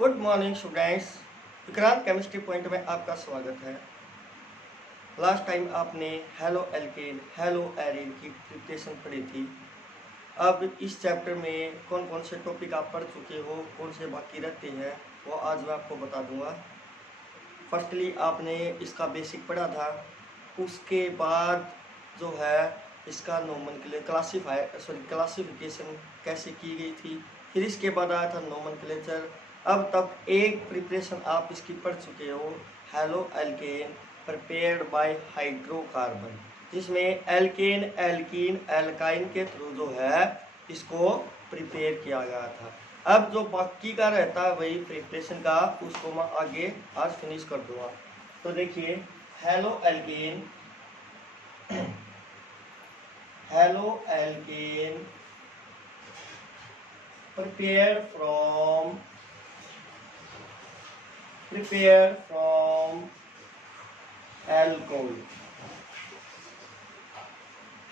Good morning students. Vikrant chemistry point में आपका स्वागत है। लास्ट टाइम आपने हेलो एल्केन हेलो एरिन की प्रिपरेशन पढ़ी थी। अब इस चैप्टर में कौन कौन से टॉपिक आप पढ़ चुके हो, कौन से बाकी रहते हैं, वो आज मैं आपको बता दूंगा। फर्स्टली आपने इसका बेसिक पढ़ा था, उसके बाद जो है इसका क्लासिफिकेशन कैसे की गई थी, फिर इसके बाद आया था नोमेनक्लेचर। अब तक एक प्रिपरेशन आप इसकी पढ़ चुके हो, halo alkane prepared by hydrocarbon, जिसमें एल्केन एल्कीन एल्काइन के थ्रू जो है इसको प्रिपेयर किया गया था। अब जो बाकी का रहता है वही प्रिपरेशन का, उसको मैं आगे आज फिनिश कर दूंगा। तो देखिए halo alkane halo alkane prepared from alcohol।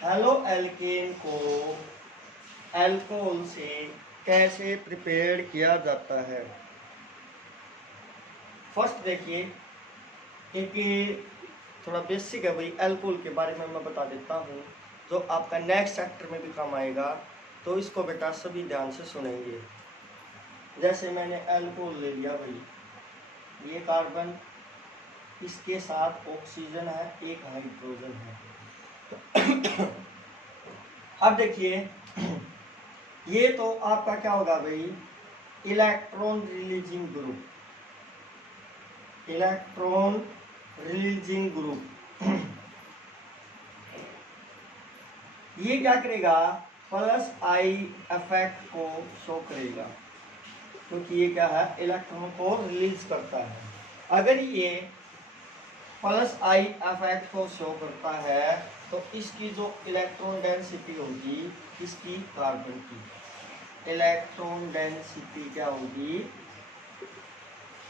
Halo alkane को अल्कोहल से कैसे प्रिपेयर किया जाता है। फर्स्ट देखिए, एक थोड़ा बेसिक है भाई, अल्कोहल के बारे में मैं बता देता हूँ, जो आपका नेक्स्ट चैप्टर में भी काम आएगा। तो इसको बेटा सभी ध्यान से सुनेंगे। जैसे मैंने अल्कोहल ले लिया भाई, ये कार्बन, इसके साथ ऑक्सीजन है, एक हाइड्रोजन है। अब देखिए ये तो आपका क्या होगा भाई, electron releasing group, electron releasing group. ये क्या करेगा, प्लस आई इफेक्ट को शो करेगा, क्योंकि ये क्या है, इलेक्ट्रॉन को रिलीज करता है। अगर ये प्लस आई इफेक्ट को शो करता है तो इसकी जो इलेक्ट्रॉन डेंसिटी होगी, इसकी कार्बन की इलेक्ट्रॉन डेंसिटी क्या होगी,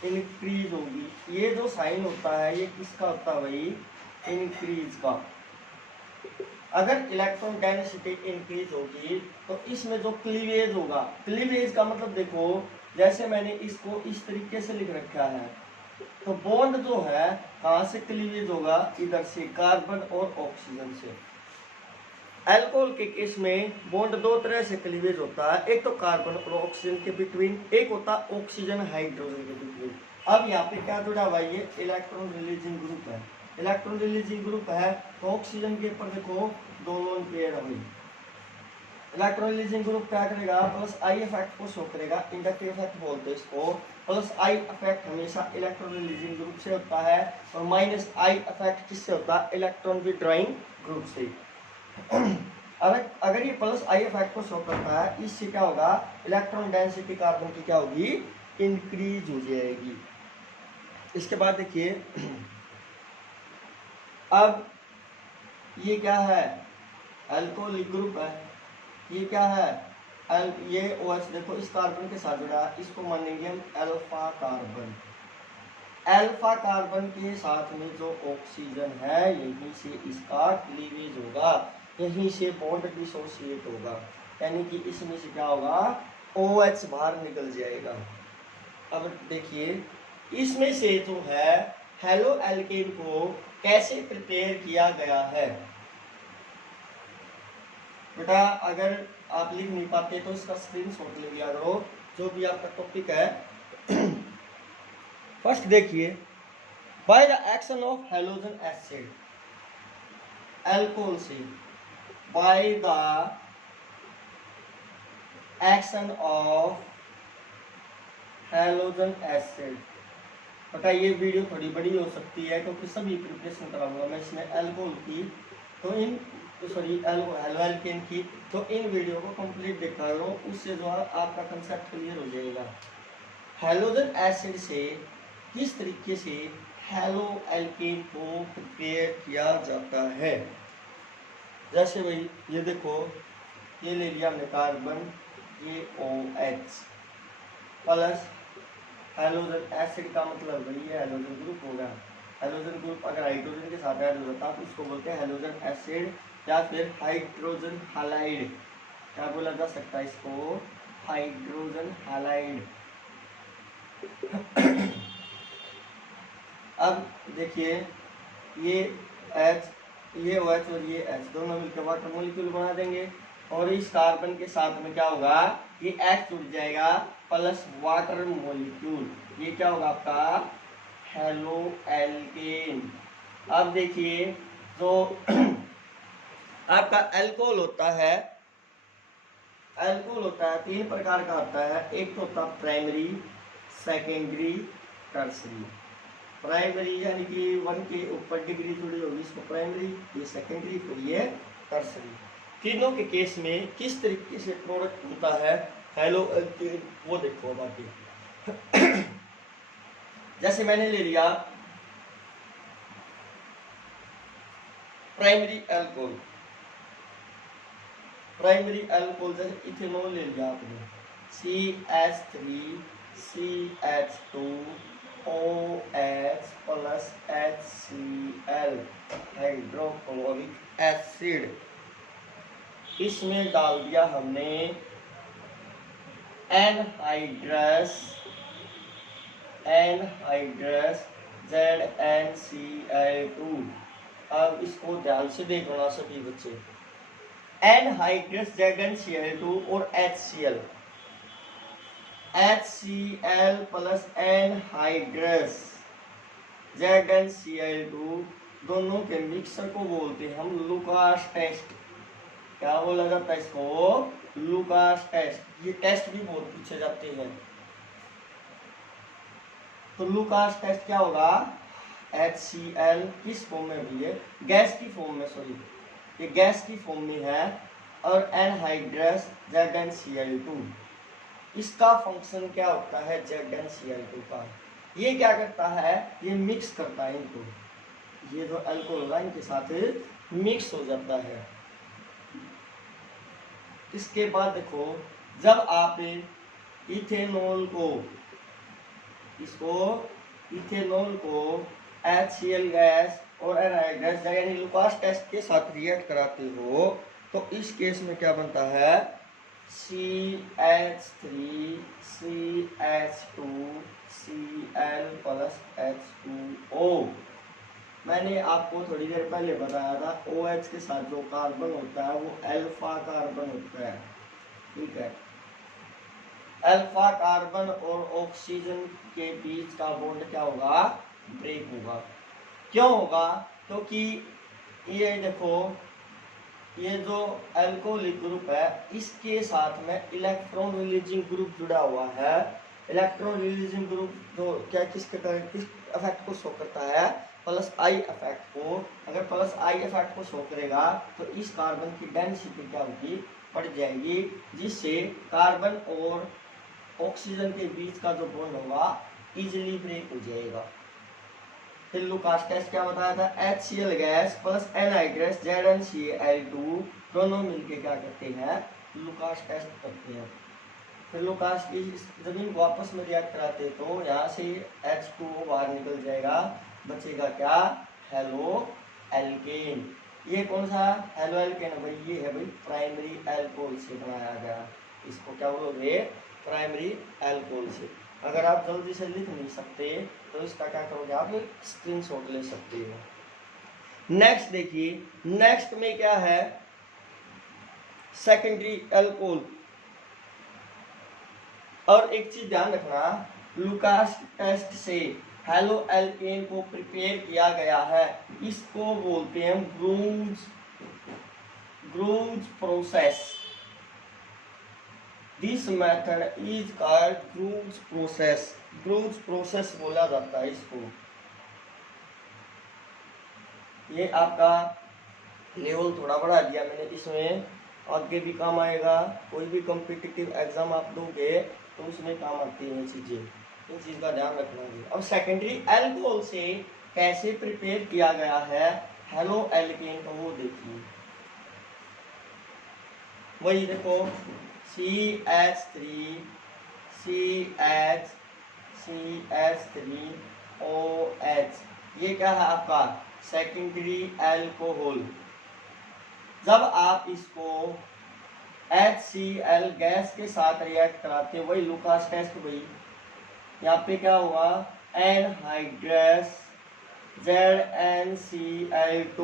इंक्रीज होगी। ये जो साइन होता है ये किसका होता है भाई, इंक्रीज का। अगर इलेक्ट्रॉन डेंसिटी इंक्रीज होगी तो इसमें जो क्लीवेज होगा, क्लीवेज का मतलब देखो, जैसे मैंने इसको इस तरीके से लिख रखा है, तो बॉन्ड जो है कहां से क्लीवेज होगा, इधर से, कार्बन और ऑक्सीजन से। अल्कोहल के केस में बॉन्ड दो तरह से क्लीवेज होता है, एक तो कार्बन और ऑक्सीजन के बिटवीन, एक होता है ऑक्सीजन हाइड्रोजन के बिटवीन। अब यहाँ पे क्या जुड़ा हुआ है, ये इलेक्ट्रॉन रिलीजिंग ग्रुप है। इलेक्ट्रॉन रिलीजिंग ग्रुप है तो ऑक्सीजन के ऊपर देखो दो लोन पेयर है। इलेक्ट्रॉन रिलीजिंग ग्रुप क्या करेगा, प्लस आई इफेक्ट को शो करेगा, इंडक्टिव इफेक्ट बोलते हैं इसको। प्लस आई इफेक्ट हमेशा इलेक्ट्रॉन रिलीजिंग ग्रुप से होता है, और माइनस आई इफेक्ट किससे होता है, इलेक्ट्रॉन विड्रॉइंग ग्रुप से। अगर ये प्लस आई इफेक्ट को शो करता है, इससे क्या होगा, इलेक्ट्रॉन डेंसिटी कार्बन की क्या होगी, इंक्रीज हो जाएगी। इसके बाद देखिए, अब ये क्या है, अल्कोहलिक ग्रुप है, ये क्या है, ये OH देखो इस कार्बन के साथ जुड़ा है, इसको मानेंगे हम अल्फा कार्बन। अल्फा कार्बन के साथ में जो ऑक्सीजन है, यहीं से इसका क्लीवेज होगा, यहीं से बॉन्ड डिसोसिएट होगा, यानी कि इसमें से क्या होगा, OH बाहर निकल जाएगा। अब देखिए इसमें से जो है हेलो एल्केन को कैसे प्रिपेयर किया गया है। बेटा अगर आप लिख नहीं पाते तो इसका स्क्रीनशॉट ले लिया करो, जो भी आपका टॉपिक है। फर्स्ट देखिए, by the action of halogen acid, alcohol से, by the action of halogen acid. बेटा ये वीडियो थोड़ी बड़ी हो सकती है क्योंकि सभी प्रिपरेशन कराऊंगा मैं इसमें अल्कोहल की, तो इन हेलो एल्केन की, तो इन वीडियो को कंप्लीट देखा करो, उससे जो है आपका कंसेप्ट क्लियर हो जाएगा। हेलोजन एसिड से किस तरीके से हेलो एल्केन को प्रिपेयर किया जाता है। जैसे भाई ये देखो, ये ले लिया हमने कार्बन, ये OH प्लस हेलोजन एसिड का मतलब वही है, हेलोजन ग्रुप होगा। हेलोजन ग्रुप अगर हाइड्रोजन के साथ ऐड हो जाता है तो उसको बोलते हैं हेलोजन एसिड, या फिर हाइड्रोजन हैलाइड, क्या बोला जा सकता है इसको, हाइड्रोजन हैलाइड। अब देखिए ये H, ये OH और ये H दोनों मिलकर वाटर मॉलिक्यूल बना देंगे, और इस कार्बन के साथ में क्या होगा, ये H जुड़ जाएगा प्लस वाटर मॉलिक्यूल, ये क्या होगा आपका हेलो एल्केन। अब देखिए जो आपका अल्कोहल होता है, अल्कोहल होता है 3 प्रकार का होता है। एक तो होता है प्राइमरी, सेकेंडरी, टर्सरी। प्राइमरी यानी कि 1 के ऊपर डिग्री जुड़ी होगी इसको प्राइमरी, ये सेकेंडरी, फिर ये टर्सरी। तीनों के केस में किस तरीके से प्रोडक्ट होता है हेलो एल्केन वो देखो बाकी। जैसे मैंने ले लिया प्राइमरी अल्कोहल, प्राइमरी अल्कोहल जैसे इथेनॉल ले लिया आपने, CH3 CH2 OH plus HCl hydrochloric acid, इसमें डाल दिया हमने एनहाइड्रस ZnCl2। अब इसको ध्यान से देखना सभी बच्चे, एनहाइड्रस ZnCl2 और HCl प्लस एनहाइड्रस ZnCl2 दोनों के मिक्सर को बोलते हैं हम लुकास टेस्ट। क्या बोला जाता है इसको, लुकास टेस्ट। ये टेस्ट भी बहुत पूछे जाते हैं। तो लुकास टेस्ट क्या होगा, HCl किस फॉर्म में भी है, गैस की फॉर्म में, सॉरी ये गैस की फॉर्म में है, और एनहाइड्रस ZnCl2। इसका फंक्शन क्या होता है ZnCl2 का, ये क्या करता है, ये मिक्स करता है इनको, ये जो अल्कोहल है इनके साथ मिक्स हो जाता है। इसके बाद देखो जब आप इथेनॉल को, इसको इथेनॉल को HCl गैस और एनहाइड्रस यानी लुकास टेस्ट के साथ रिएक्ट कराते हो, तो इस केस में क्या बनता है, CH3 CH2 Cl plus H2O। मैंने आपको थोड़ी देर पहले बताया था OH के साथ जो कार्बन होता है वो अल्फा कार्बन होता है, ठीक है। अल्फा कार्बन और ऑक्सीजन के बीच का बॉन्ड क्या होगा, ब्रेक होगा। क्यों होगा, क्योंकि ये देखो ये जो अल्कोहलिक ग्रुप है इसके साथ में इलेक्ट्रॉन रिलीजिंग ग्रुप जुड़ा हुआ है। इलेक्ट्रॉन रिलीजिंग ग्रुप जो क्या किस इफेक्ट को शो करता है, प्लस आई इफेक्ट को। अगर प्लस आई इफेक्ट को शो करेगा तो इस कार्बन की डेंसिटी क्या होगी, बढ़ जाएगी, जिससे कार्बन और ऑक्सीजन के बीच का जो बॉन्ड होगा इजीली ब्रेक हो जाएगा। फिर लुकास टेस्ट क्या बताया था, HCl gas plus anhydrous ZnCl2 दोनों मिलके क्या करते हैं, लुकास टेस्ट करते हैं। फिर लुकास की जब इनको आपस में रिएक्ट कराते तो यहाँ से H2O बाहर निकल जाएगा, बचेगा क्या, हेलो एल्केन। ये कौन सा हेलो एल्केन है भाई, ये है भाई प्राइमरी अल्कोहल से बनाया गया, इसको क्या बोलोगे, प्राइमरी अल्कोहल से। अगर आप जल्दी से लिख नहीं सकते तो इसका क्या करोगे, आप स्क्रीनशॉट ले सकते हो। नेक्स्ट देखिए, नेक्स्ट में क्या है, सेकेंडरी अल्कोहल। और एक चीज ध्यान रखना, लुकास टेस्ट से हेलो एल्केन को प्रिपेयर किया गया है, इसको बोलते हैं Groves process. This method is called Groves process. Groves process बोला जाता है इसको। ये आपका लेवल थोड़ा बढ़ा दिया मैंने, इसमें आगे भी काम आएगा। कोई भी कॉम्पिटिटिव एग्जाम आप दोगे तो उसमें काम आती है चीजें, इन चीज का ध्यान रखना है। अब सेकेंडरी अल्कोहल से कैसे प्रिपेयर किया गया है हेलो एल्केन को, वो देखिए। वही देखो CH3 CH3OH, ये क्या है आपका सेकेंडरी अल्कोहल। जब आप इसको HCl गैस के साथ रिएक्ट कराते हैं, वही लुकास टेस्ट, वही यहाँ पे क्या होगा, एनहाइड्रस ZnCl2